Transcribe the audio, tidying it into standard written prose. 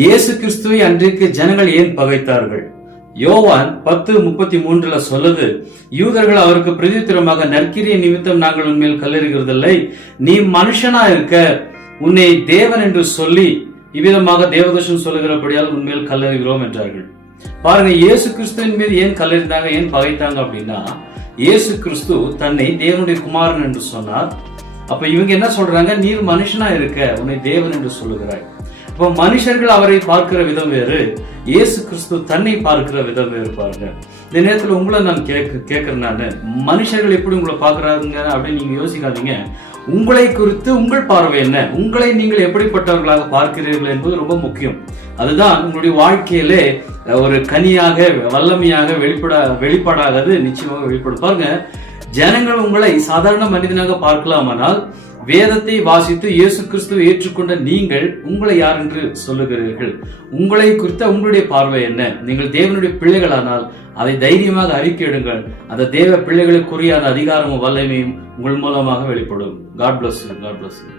இயேசு கிறிஸ்துவை அன்றைக்கு ஜனங்கள் ஏன் பகைத்தார்கள்? யோவான் 10:33 சொல்லுது, யூதர்கள் அவருக்கு பிரதித்திரமாக, நற்கிரிய நிமித்தம் நாங்கள் உண்மையில் கல்லெறிகிறதில்லை, நீ மனுஷனா இருக்க உன்னை தேவன் என்று சொல்லி இவ்விதமாக தேவதர்ஷன் சொல்லுகிறபடியால் உண்மையில் கல்லெறிகிறோம் என்றார்கள். பாருங்க, இயேசு கிறிஸ்துவின் மீது ஏன் கல்லெறிந்தாங்க, ஏன் பகைத்தாங்க அப்படின்னா, இயேசு கிறிஸ்து தன்னை தேவனுடைய குமாரன் என்று சொன்னார். அப்ப இவங்க என்ன சொல்றாங்க, நீர் மனுஷனா இருக்க உன்னை தேவன் என்று சொல்லுகிறாய். அப்ப மனுஷர்கள் அவரை பார்க்கிற விதம் வேறு, இயேசு கிறிஸ்து தன்னை பார்க்கிற விதம் வேறு. பாருங்க, இந்த நேரத்துல உங்களை நான் கேட்கிறேன், நானு மனுஷர்கள் எப்படி உங்களை பாக்குறாங்க அப்படின்னு நீங்க யோசிக்காதீங்க. உங்களை குறித்து உங்கள் பார்வை என்ன, உங்களை நீங்கள் எப்படிப்பட்டவர்களாக பார்க்கிறீர்கள் என்பது ரொம்ப முக்கியம். அதுதான் உங்களுடைய வாழ்க்கையிலே ஒரு கனியாக வல்லமையாக வெளிப்பாடாகது நிச்சயமாக வெளிப்படும். பாருங்க, ஜனங்கள் உங்களை சாதாரண மனிதனாக பார்க்கலாமானால் வேதத்தை வாசித்து இயேசு கிறிஸ்துவை ஏற்றுக்கொண்ட நீங்கள் உங்களை யார் என்று சொல்லுகிறீர்கள்? உங்களை குறித்த உங்களுடைய பார்வை என்ன? நீங்கள் தேவனுடைய பிள்ளைகளானால் அதை தைரியமாக அறிக்கையிடுங்கள். அந்த தேவ பிள்ளைகளுக்குரிய அந்த அதிகாரமும் வல்லமையும் உங்கள் மூலமாக வெளிப்படும். God bless you. God bless you.